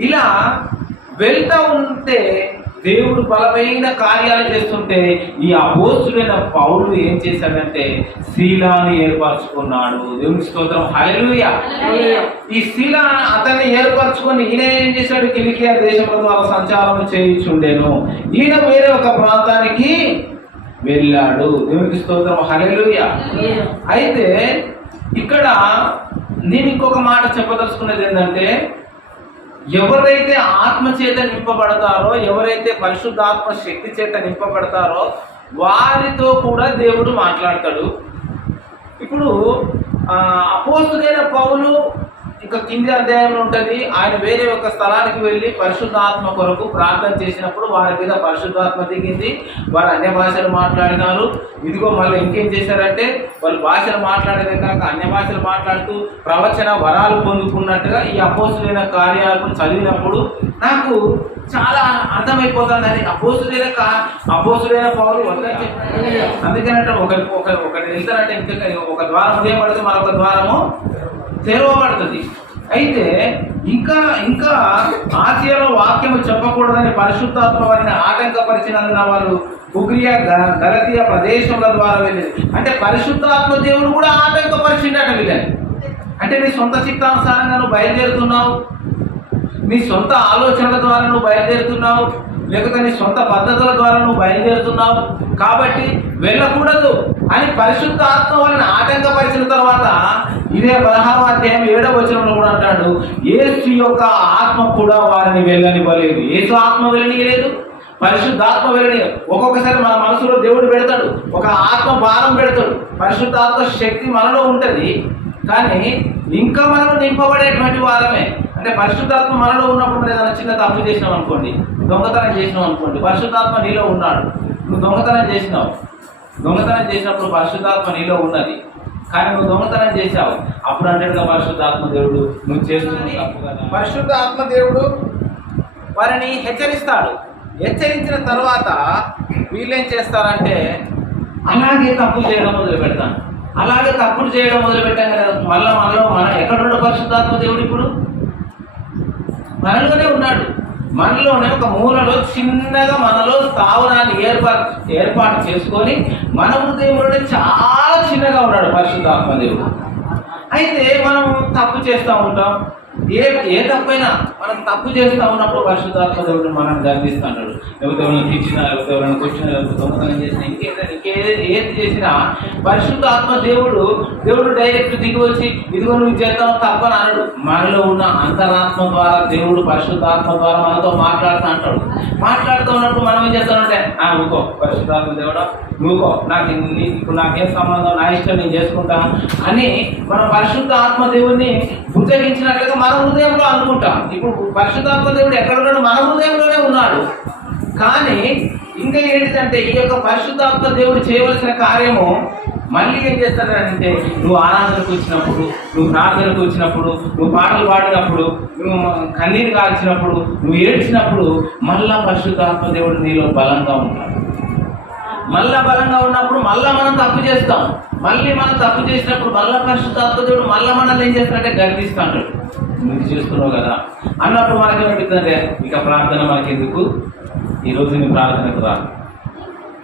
ఇలా వెళ్తా ఉంటే దేవుడు బలమైన కార్యాలు చేస్తుంటే ఈ అపోస్తుడైన పౌలు ఏం చేశాడంటే శీలాన్ని ఏర్పరచుకున్నాడు. దేవుని స్తోత్రం. హల్లెలూయా. ఈ శీల అతన్ని ఏర్పరచుకొని ఈయన ఏం చేశాడు? కిలికియా దేశంలో ద్వారా సంచారం చేయించుండెను. ఈయన వేరే ఒక ప్రాంతానికి వెళ్ళాడు. దేవునికి స్తోత్రం. హల్లెలూయా. అయితే ఇక్కడ నేను ఇంకొక మాట చెప్పదలుచుకున్నది ఏంటంటే ఎవరైతే ఆత్మ చేత నింపబడతారో ఎవరైతే పరిశుద్ధాత్మ శక్తి చేత నింపబడతారో వారితో కూడా దేవుడు మాట్లాడతాడు. ఇప్పుడు ఆ, పౌలు ఇంకా కింది అధ్యాయంలో ఉంటుంది ఆయన వేరే ఒక స్థలానికి వెళ్ళి పరిశుద్ధాత్మ కొరకు ప్రార్థన చేసినప్పుడు వారి మీద పరిశుద్ధాత్మ దిగింది. వారు అన్య భాషలు మాట్లాడినారు. ఇదిగో మళ్ళీ ఇంకేం చేశారంటే వాళ్ళు భాషలు మాట్లాడేదే కాక అన్య భాషలు మాట్లాడుతూ ప్రవచన వరాలు పొందుకున్నట్టుగా ఈ అపోసులైన కార్యాలను చదివినప్పుడు నాకు చాలా అర్థమైపోతుందని అపోసులైన కా అపోసులైన పౌరులు వదిలేసి అందుకనంటే ఒక ఒక ఒకటి వెళ్తారంటే ఇంకా ఒక ద్వారం ఉదయపడితే మరొక ద్వారము. తెరవబడుతుంది. అయితే ఇంకా ఇంకా ఆసియాలో వాక్యము చెప్పకూడదని పరిశుద్ధాత్మ వారిని ఆటంకపరిచినందున వారు ఉగ్రియా గ- గలతీయ ప్రదేశముల ద్వారా వెళ్ళేది. అంటే పరిశుద్ధాత్మ దేవుడు కూడా ఆటంకపరిచిండట వీళ్ళని. అంటే నీ సొంత చిత్తానుసారంగా నువ్వు బయలుదేరుతున్నావు? నీ సొంత ఆలోచనల ద్వారా నువ్వు బయలుదేరుతున్నావు? లేకపోతే నీ సొంత పద్ధతుల ద్వారా నువ్వు బయలుదేరుతున్నావు? కాబట్టి వెళ్ళకూడదు అని పరిశుద్ధ ఆత్మ వాళ్ళని ఆటంకపరిచిన తర్వాత ఇదే పదహారవ అధ్యాయం ఏడవ వచనంలో కూడా అంటాడు ఏసు యొక్క ఆత్మ కూడా వారిని వెళ్ళనివ్వలేదు ఏసు ఆత్మ వెళ్ళనియలేదు పరిశుద్ధాత్మ వెళ్ళని ఒక్కొక్కసారి మన మనసులో దేవుడు పెడతాడు ఒక ఆత్మ భారం పెడతాడు పరిశుద్ధాత్మ శక్తి మనలో ఉంటుంది కానీ ఇంకా మనం నింపబడేటువంటి వారమే. అంటే పరిశుద్ధాత్మ మనలో ఉన్నప్పుడు మనం ఏదైనా చిన్న తప్పు చేసినాం అనుకోండి దొంగతనం చేసినాం అనుకోండి పరిశుద్ధాత్మ నీలో ఉన్నాడు. నువ్వు దొంగతనం చేసినావు. దొంగతనం చేసినప్పుడు పరిశుద్ధాత్మ నీలో ఉన్నది. కానీ నువ్వు దొంగతనం చేశావు. అప్పుడు అంటాడుగా పరిశుద్ధాత్మ దేవుడు నువ్వు కదా. పరిశుద్ధ ఆత్మ దేవుడు వారిని హెచ్చరిస్తాడు. హెచ్చరించిన తర్వాత వీళ్ళేం చేస్తారంటే అలాగే తప్పులు చేయడం మొదలు పెడతాను. అలాగే తప్పులు చేయడం మొదలు పెట్టాం కదా. మళ్ళీ మనలో మన ఎక్కడున్న పరిశుద్ధాత్మ దేవుడు ఇప్పుడు? మనలోనే ఉన్నాడు. మనలోనే ఒక మూలలో చిన్నగా మనలో స్థావరాన్ని ఏర్పాటు ఏర్పాటు చేసుకొని మన హృదయంలోనే చాలా చిన్నగా ఉన్నాడు పరిశుద్ధాత్మ దేవుడు అయితే మనం తప్పు చేస్తూ ఉంటాం. ఏ ఏ తప్పైనా మనం తప్పు చేస్తూ ఉన్నప్పుడు పరిశుద్ధాత్మ దేవుడు మనం గర్దిస్తూ ఉంటాడు లేకపోతే ఎవరైనా తెచ్చినా లేకపోతే ఎవరైనా కూర్చున్నా లేకపోతే దొంగతనం చేసినా ఇంకేదైనా ఇంకే ఏది చేసినా పరిశుద్ధాత్మ దేవుడు దేవుడు డైరెక్ట్ దిగి వచ్చి ఇదిగో నువ్వు చేస్తావు తప్పని అనడు. మనలో ఉన్న అంతరాత్మ ద్వారా దేవుడు పరిశుద్ధాత్మ ద్వారా మనతో మాట్లాడుతూ అంటాడు మాట్లాడుతూ ఉన్నప్పుడు మనం ఏం చేస్తామంటే ఆ ఊకో పరిశుద్ధాత్మ దేవుడు నువ్వుకో నాకు నీకు ఇప్పుడు నాకేం సంబంధం నా ఇష్టం నేను చేసుకుంటాను అని మనం పరిశుద్ధ ఆత్మదేవుని దేవుడిని బుద్ధగించినట్లుగా మన హృదయంలో అనుకుంటాం. ఇప్పుడు పరిశుద్ధాత్మ దేవుడు ఎక్కడ ఉన్నాడు? మన హృదయంలోనే ఉన్నాడు. కానీ ఇంకా ఏంటిదంటే ఈ యొక్క పరిశుద్ధాత్మ దేవుడు చేయవలసిన కార్యము మళ్ళీ ఏం చేస్తాడంటే నువ్వు ఆరాధనకు వచ్చినప్పుడు నువ్వు ప్రార్థనకు వచ్చినప్పుడు నువ్వు పాటలు పాడినప్పుడు నువ్వు కన్నీరు కాల్చినప్పుడు నువ్వు ఏడ్చినప్పుడు మళ్ళా పరిశుద్ధాత్మ దేవుడు నీలో బలంగా ఉంటాడు. మళ్ళా బలంగా ఉన్నప్పుడు మళ్ళా మనం తప్పు చేస్తాం. మళ్ళీ మనం తప్పు చేసినప్పుడు మళ్ళా పరిశుద్ధాత్మదేవుడు మళ్ళా మనల్ని ఏం చేస్తాడంటే గర్దిస్తాడు నువ్వు చేస్తున్నావు కదా? అన్నప్పుడు మనకి ఏమనిపిస్తుందంటే ఇక ప్రార్థన మనకి ఎందుకు ఈరోజు నీ ప్రార్థనకు రా.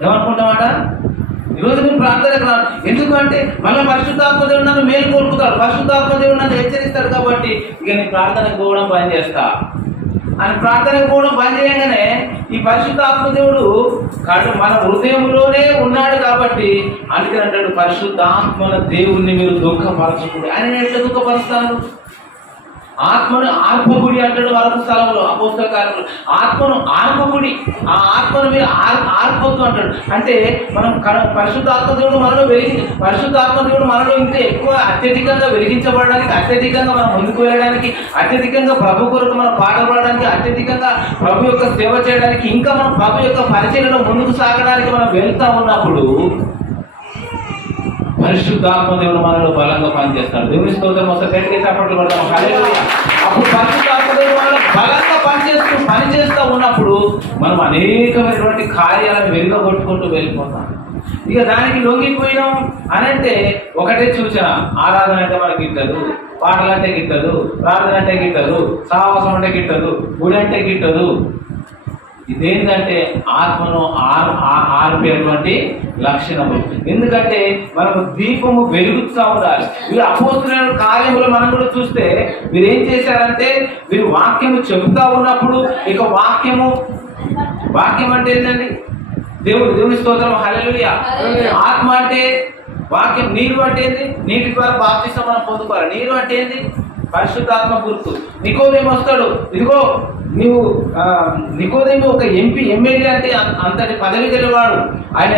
ఏమనుకుంటామాట? ఈరోజు నేను ప్రార్థనకు రాను ఎందుకంటే మళ్ళీ పరిశుద్ధాత్మదేవుడు నన్ను మేలు కోరుకుతాడు పరిశుద్ధాత్మదేవుడు నన్ను హెచ్చరిస్తాడు కాబట్టి ఇక నేను ప్రార్థనకు పోవడం పని చేస్తా. అని ప్రార్థన కూడా బంద్ చేయగానే ఈ పరిశుద్ధాత్మదేవుడు దేవుడు మన హృదయంలోనే ఉన్నాడు కాబట్టి అందుకని అంటాడు పరిశుద్ధాత్మల దేవుణ్ణి మీరు దుఃఖపరచకూడదు. ఆయన ఎట్లా దుఃఖపరుస్తాను? ఆత్మను ఆర్పకుడి అంటాడు వరకు స్థలంలో అపోస్తల కాలంలో ఆత్మను ఆర్పకుడి ఆ ఆత్మను మీరు ఆర్ ఆర్పొద్దు అంటాడు. అంటే మనం కడ- పరిశుద్ధాత్మ దేవుడు మనలో వెలిగి పరిశుద్ధాత్మ దేవుడు మనలో ఇంకా ఎక్కువ అత్యధికంగా వెలిగించబడడానికి అత్యధికంగా మనం ముందుకు వెళ్ళడానికి అత్యధికంగా ప్రభు కొరకు మనం పాడబడడానికి అత్యధికంగా ప్రభు యొక్క సేవ చేయడానికి ఇంకా మనం ప్రభు యొక్క పరిచయలో ముందుకు సాగడానికి మనం వెళ్తా ఉన్నప్పుడు పరిశుద్ధాత్మ దేవుడు మనలో బలంగా పనిచేస్తాడు దేవుని స్తోత్రం వస్తే గట్టిగా చేపట్లు పడతాం అప్పుడు పరిశుద్ధాత్మ దేవుడు మనలో బలంగా పనిచేస్తూ పని చేస్తూ ఉన్నప్పుడు మనం అనేకమైనటువంటి కార్యాలను వెలుగగొట్టుకుంటూ వెళ్ళిపోతాం. ఇక దానికి లొంగిపోయినాం అనంటే అంటే ఒకటే సూచన. ఆరాధన అంటే మనకి ఇద్దరు పాటలు అంటే గిట్టదు ప్రార్థన అంటే గిట్టదు సాహసం అంటే గిట్టదు గుడి అంటే గిట్టదు ఇదేంటంటే ఆత్మను ఆరు ఆర్పేటువంటి లక్షణములు ఎందుకంటే మనము దీపము వెలుగుతూ ఉండాలి. వీరు అపోస్తులైన కార్యములు మనం కూడా చూస్తే మీరు ఏం చేశారంటే మీరు వాక్యము చెబుతా ఉన్నప్పుడు ఇక వాక్యము వాక్యం అంటే ఏంటండి? దేవుడు దేవుని స్తోత్రం. హల్లెలూయా. ఆత్మ అంటే వాక్యం. నీరు అంటే ఏంది? నీటి ద్వారా బాప్తిసం మనం పొందుకోవాలి. నీరు అంటే ఏంది? పరిశుద్ధాత్మ గుర్తు. నికోదేమి వస్తాడు ఇదిగో నీవు ఆ, నికోదేమి ఒక ఎంపీ ఎమ్మెల్యే అంటే అంతటి పదవి గెలవాడు. ఆయన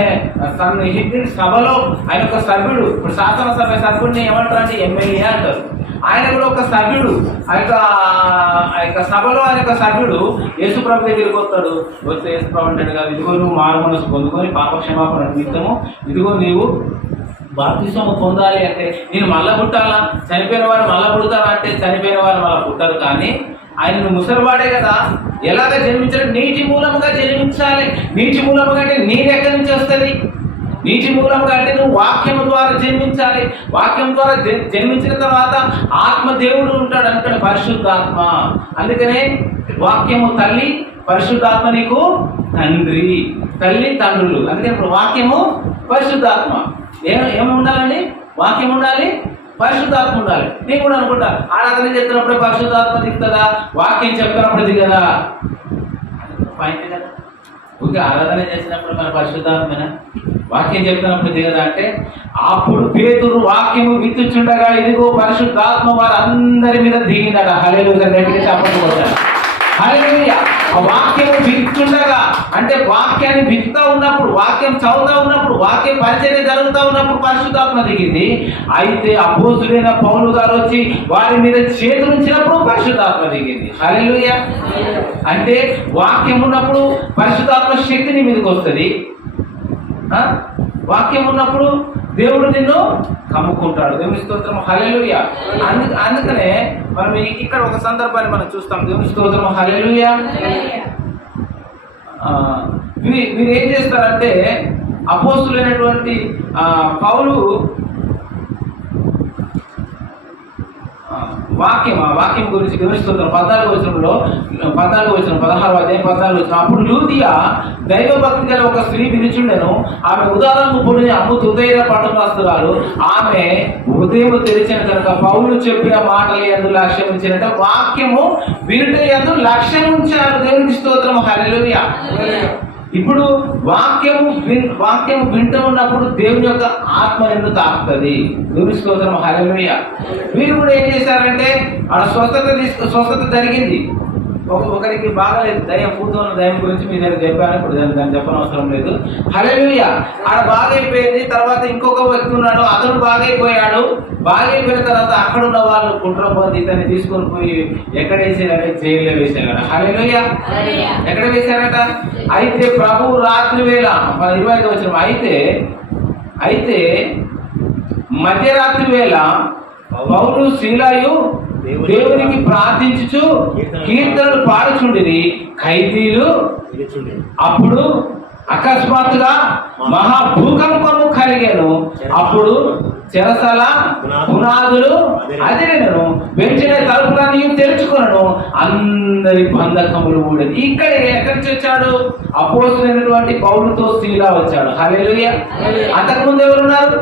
తన హిందీ సభలో ఆయన ఒక సభ్యుడు. ఇప్పుడు శాసనసభ సభ్యుడిని ఏమంటారు అంటే ఎమ్మెల్యే అంటారు. ఆయన కూడా ఒక సభ్యుడు. ఆ యొక్క ఆ యొక్క సభలో ఆయన యొక్క సభ్యుడు. యేసుప్రభు దగ్గరికి వస్తాడు. వస్తే యేసుప్రభు అంటాడుగా ఇదిగో నువ్వు మారుమనసు పొందుకొని పాప క్షమాపణ నిమిత్తము. ఇదిగో నీవు బాప్తిసము పొందాలి అంటే నేను మళ్ళా పుట్టాలా? చనిపోయిన వారు మళ్ళా పుడతారా అంటే చనిపోయిన వారు మళ్ళా పుట్టారు కానీ ఆయన ముసలివాడే కదా. ఎలాగ జన్మించాలి? నీటి మూలముగా జన్మించాలి. నీటి మూలముగా అంటే నీరు నుంచి వస్తుంది? నీటి మూలముగా అంటే నువ్వు వాక్యం ద్వారా జన్మించాలి. వాక్యం ద్వారా జన్మించిన తర్వాత ఆత్మదేవుడు ఉంటాడు అంటే పరిశుద్ధాత్మ. అందుకనే వాక్యము తల్లి పరిశుద్ధాత్మ నీకు తండ్రి. తల్లి తండ్రులు. అందుకే ఇప్పుడు వాక్యము పరిశుద్ధాత్మ. ఏం ఏమి ఉండాలండి వాక్యం ఉండాలి పరిశుద్ధాత్మ ఉండాలి. నేను కూడా అనుకుంటా ఆరాధన చెప్తున్నప్పుడు పరిశుద్ధాత్మ దిగుతుందా వాక్యం చెప్తున్నప్పుడు దిగదా పాయింట్ కదా. ఊరికే ఆరాధన చేసినప్పుడు మన పరిశుద్ధాత్మన? వాక్యం చెప్తున్నప్పుడు దిగదా అంటే అప్పుడు పేతురు వాక్యము విత్తుచుండగా ఇదిగో పరిశుద్ధాత్మ వారందరి అందరి మీద దిగిందట హలేలు గట్టిగా హరే వాక్యం ఆ అంటే వాక్యాన్ని వింటూ ఉన్నప్పుడు వాక్యం చదువుతా ఉన్నప్పుడు వాక్యం పరిచయం జరుగుతూ ఉన్నప్పుడు పరిశుద్ధాత్మ దిగింది. అయితే అపోసులైన పౌలు గారు వచ్చి వారి మీద చేతులు ఉంచినప్పుడు పరిశుద్ధాత్మ దిగింది. హల్లెలూయా. అంటే వాక్యం ఉన్నప్పుడు పరిశుద్ధాత్మ శక్తిని మీదకి వస్తుంది. వాక్యం ఉన్నప్పుడు దేవుడు నిన్ను కమ్ముకుంటాడు దేవుని స్తోత్రం. హలెలుయ అందు అందుకనే మనం ఇక్కడ ఒక సందర్భాన్ని మనం చూస్తాం. దేవుని స్తోత్రం. హలెలుయ ఆ, వీరు ఏం చేస్తారంటే అపోస్తులైనటువంటి పౌలు ఆ, వాక్యం ఆ వాక్యం గురించి వివరిస్తున్నారు పద్నాలుగు వచనంలో పద్నాలుగు వచ్చిన పదహారు అధ్యాయం పద్నాలుగు వచ్చిన అప్పుడు లూదియా దైవ భక్తి గల ఒక స్త్రీ వినిచుండెను. ఆమె ఉదాహరణకు పుడిని అమ్ము తుదైన పట్టణస్తురాలు ఆమె ఉదయం తెరిచిన కనుక పౌలు చెప్పిన మాటలు ఎందు లక్ష్యం ఉంచినట్ట వాక్యము వినుట ఎందు లక్ష్యం ఉంచారు. దేవునికి స్తోత్రం హరిలోయ ఇప్పుడు వాక్యము విన్ వాక్యము వింటూ ఉన్నప్పుడు దేవుని యొక్క ఆత్మ నిన్ను తాకుతుంది. దేవుని స్తోత్రం వీరు కూడా ఏం చేశారంటే ఆడ స్వస్థత తీసుకు స్వస్థత జరిగింది. ఒక ఒకరికి బాగాలేదు దయ పూర్తమైన దయం గురించి మీ దగ్గర చెప్పాను. ఇప్పుడు దాన్ని దాన్ని చెప్పనవసరం లేదు. హల్లెలూయా. ఆడ బాగైపోయింది తర్వాత ఇంకొక వ్యక్తి ఉన్నాడు అతను బాగైపోయాడు బాగైపోయిన తర్వాత అక్కడ ఉన్న వాళ్ళు కుట్రపోతే ఇతన్ని తీసుకొని పోయి ఎక్కడ వేసారంటే జైల్లో వేసారట హల్లెలూయా. ఎక్కడ వేశారట? అయితే ప్రభు రాత్రి వేళ మన ఇరవై ఐదు వచ్చిన అయితే అయితే మధ్యరాత్రి వేళ పౌలు శీలాయు దేవునికి ప్రార్థించుచు కీర్తనలు పాడుచుండిరి. ఖైదీలు అప్పుడు అకస్మాత్తుగా మహా భూకంపము కలిగాను. అప్పుడు చెరసల పునాదులు అదిరినను వెంటనే తలుపులన్నీ తెరుచుకున్నాను అందరి బంధకములు ఊడేది ఇక్కడ ఎక్కడి వచ్చాడు అపోసులైనటువంటి పౌరుతో స్త్రీలా వచ్చాడు. హల్లెలూయ. అంతకుముందు ఎవరున్నారు?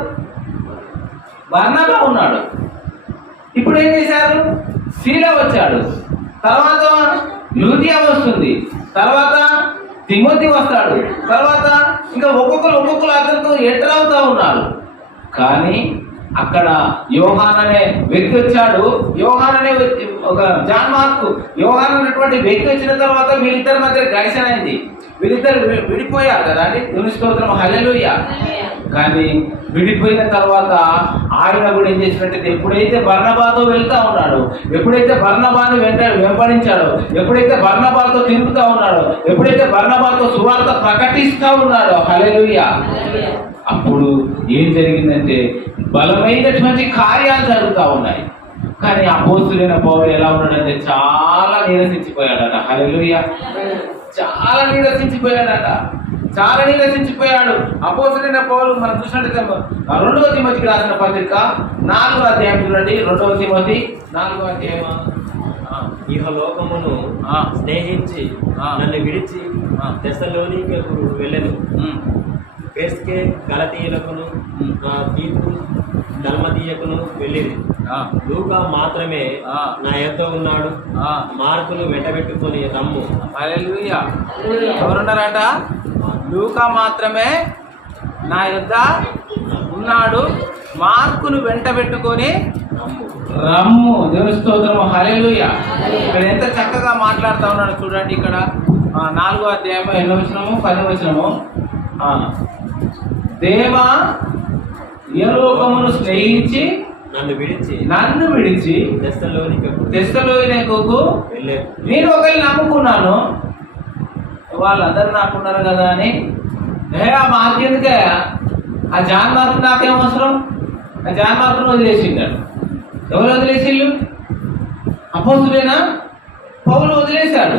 వర్ణగా ఉన్నాడు. ఇప్పుడు ఏం చేశారు? శీల వచ్చాడు. తర్వాత లూదియా వస్తుంది. తర్వాత తిమోతి వస్తాడు. తర్వాత ఇంకా ఒక్కొక్కరు ఒక్కొక్కరు అతనితో ఎట్రా అవుతా ఉన్నారు. కానీ అక్కడ యోహాన్ అనే వ్యక్తి వచ్చాడు. యోహాన్ అనే వ్యక్తి ఒక జాన్ మార్కు. యోహాన్ అనేటువంటి వ్యక్తి వచ్చిన తర్వాత వీళ్ళిద్దరి మధ్య ఘర్షణ అయింది. వీళ్ళిద్దరు విడిపోయారు కదా అండి? దేవుని స్తోత్రం. కానీ విడిపోయిన తర్వాత ఆయన కూడా ఏం చేసినట్టయితే ఎప్పుడైతే బర్ణబాతో వెళ్తా ఉన్నాడు ఎప్పుడైతే బర్ణబాను వెంట వెంబడించాడో ఎప్పుడైతే బర్ణబాతో తిరుగుతూ ఉన్నాడో ఎప్పుడైతే బర్ణబాతో సువార్త ప్రకటిస్తూ ఉన్నాడో హల్లెలూయా. అప్పుడు ఏం జరిగిందంటే బలమైనటువంటి కార్యాలు జరుగుతూ ఉన్నాయి. కానీ ఆ పోస్తులైన పౌరులు ఎలా ఉన్నాడంటే చాలా నీరసించిపోయాడట. హల్లెలూయా. చాలా నీరసించిపోయాడట. చాలా నిరసించిపోయాడు. అపోసరైన పౌలు మనం చూసినట్లయితే ఆ రెండవ తిమతికి రాసిన పత్రిక నాలుగో అధ్యాయం చూడండి. రెండవ తిమతి నాలుగో అధ్యాయం ఆ, ఇహ లోకమును ఆ. స్నేహించి. నన్ను విడిచి ఆ. తెసలోనికకు వెళ్ళను. ఉమ్, క్రేస్కే గలతీయులకును తీర్పు దల్మతీయకును వెళ్ళింది. ఆ, లూకా మాత్రమే. నా యొద్ద ఉన్నాడు. ఆ. మార్కును వెంటబెట్టుకొని రమ్ము. ఎవరున్నారట? లూకా మాత్రమే నా యొద్ద ఉన్నాడు. మార్కును వెంట పెట్టుకొని రమ్ము. రమ్ము. దేవుని స్తోత్రము. హల్లెలూయా. ఇక్కడ ఎంత చక్కగా మాట్లాడుతా ఉన్నాడు చూడండి ఇక్కడ. నాలుగో అధ్యాయం ఎన్నో వచ్చినము పది వచ్చినము దేవా యలోకమును స్నేహించి నన్ను విడిచి నన్ను విడిచి వెళ్ళాను. నేను ఒకరిని నమ్ముకున్నాను. వాళ్ళందరూ నాకున్నారు కదా అని. ఏ ఆ మాకెందుకే ఆ జాన్ మార్కు నాకేం అవసరం? ఆ జాన్ మార్కును వదిలేసిండాడు. ఎవరు వదిలేసిళ్ళు? అపోసులేనా పౌలు వదిలేశాడు.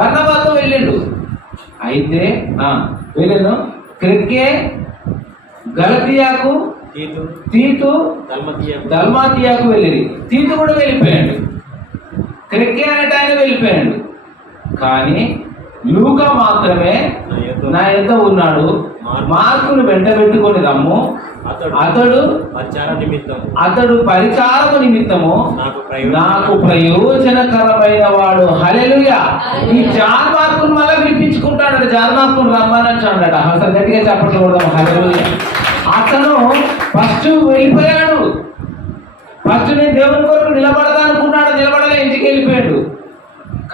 వర్ణబాతో వెళ్ళిండు. అయితే వెళ్ళాను క్రిక్కే గలతియాకు తీతు తీతు దల్మతీయకు. దల్మాతియాకు వెళ్ళింది. తీతు కూడా వెళ్ళిపోయాడు. క్రిక్కే అనేట ఆయన వెళ్ళిపోయాడు. కానీ లూక మాత్రమే నా యొద్ద ఉన్నాడు. మార్కును వెంట పెట్టుకొని రమ్ము. అతడు అతడు ప్రచార నిమిత్తం అతడు పరిచారము నిమిత్తము. నాకు ప్రయోజనం నాకు ప్రయోజనకరమైన వాడు. హలెలుయా ఈ జాన్ మార్కును మళ్ళీ వినిపించుకుంటాడు జాన్ మార్కును రమ్మని అంటాడట అసలు గట్టిగా చెప్పట్లు కూడా అతను ఫస్ట్ వెళ్ళిపోయాడు. ఫస్ట్ నేను దేవుని కొరకు నిలబడదా అనుకున్నాడు నిలబడలే ఇంటికి వెళ్ళిపోయాడు.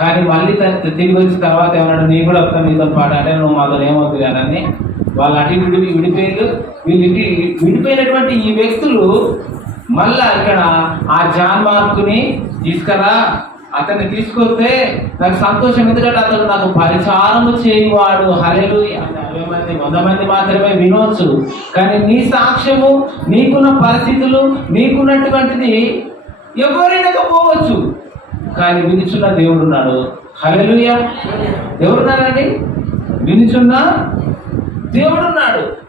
కానీ మళ్ళీ తను తిరిగి వచ్చిన తర్వాత ఏమన్నాడు నీ కూడా వస్తాను నీతో పాటు. అంటే నువ్వు మాతో ఏమవుతుంది అని వాళ్ళు అటు విడి విడిపోయారు వీళ్ళు విడిపోయినటువంటి ఈ వ్యక్తులు మళ్ళా ఇక్కడ ఆ జాన్ మార్కుని తీసుకురా అతన్ని తీసుకొస్తే నాకు సంతోషం. ఎందుకంటే అతను నాకు పరిచారము చేయవాడు. హలేలు యాభై మంది వంద మంది మాత్రమే వినొచ్చు. కానీ నీ సాక్ష్యము నీకున్న పరిస్థితులు నీకున్నటువంటిది ఎవరైనా పోవచ్చు. కానీ వినిచున్న దేవుడు ఉన్నాడు. హల్లెలూయా. ఎవరున్నారండి? వినిచున్న దేవుడు ఉన్నాడు.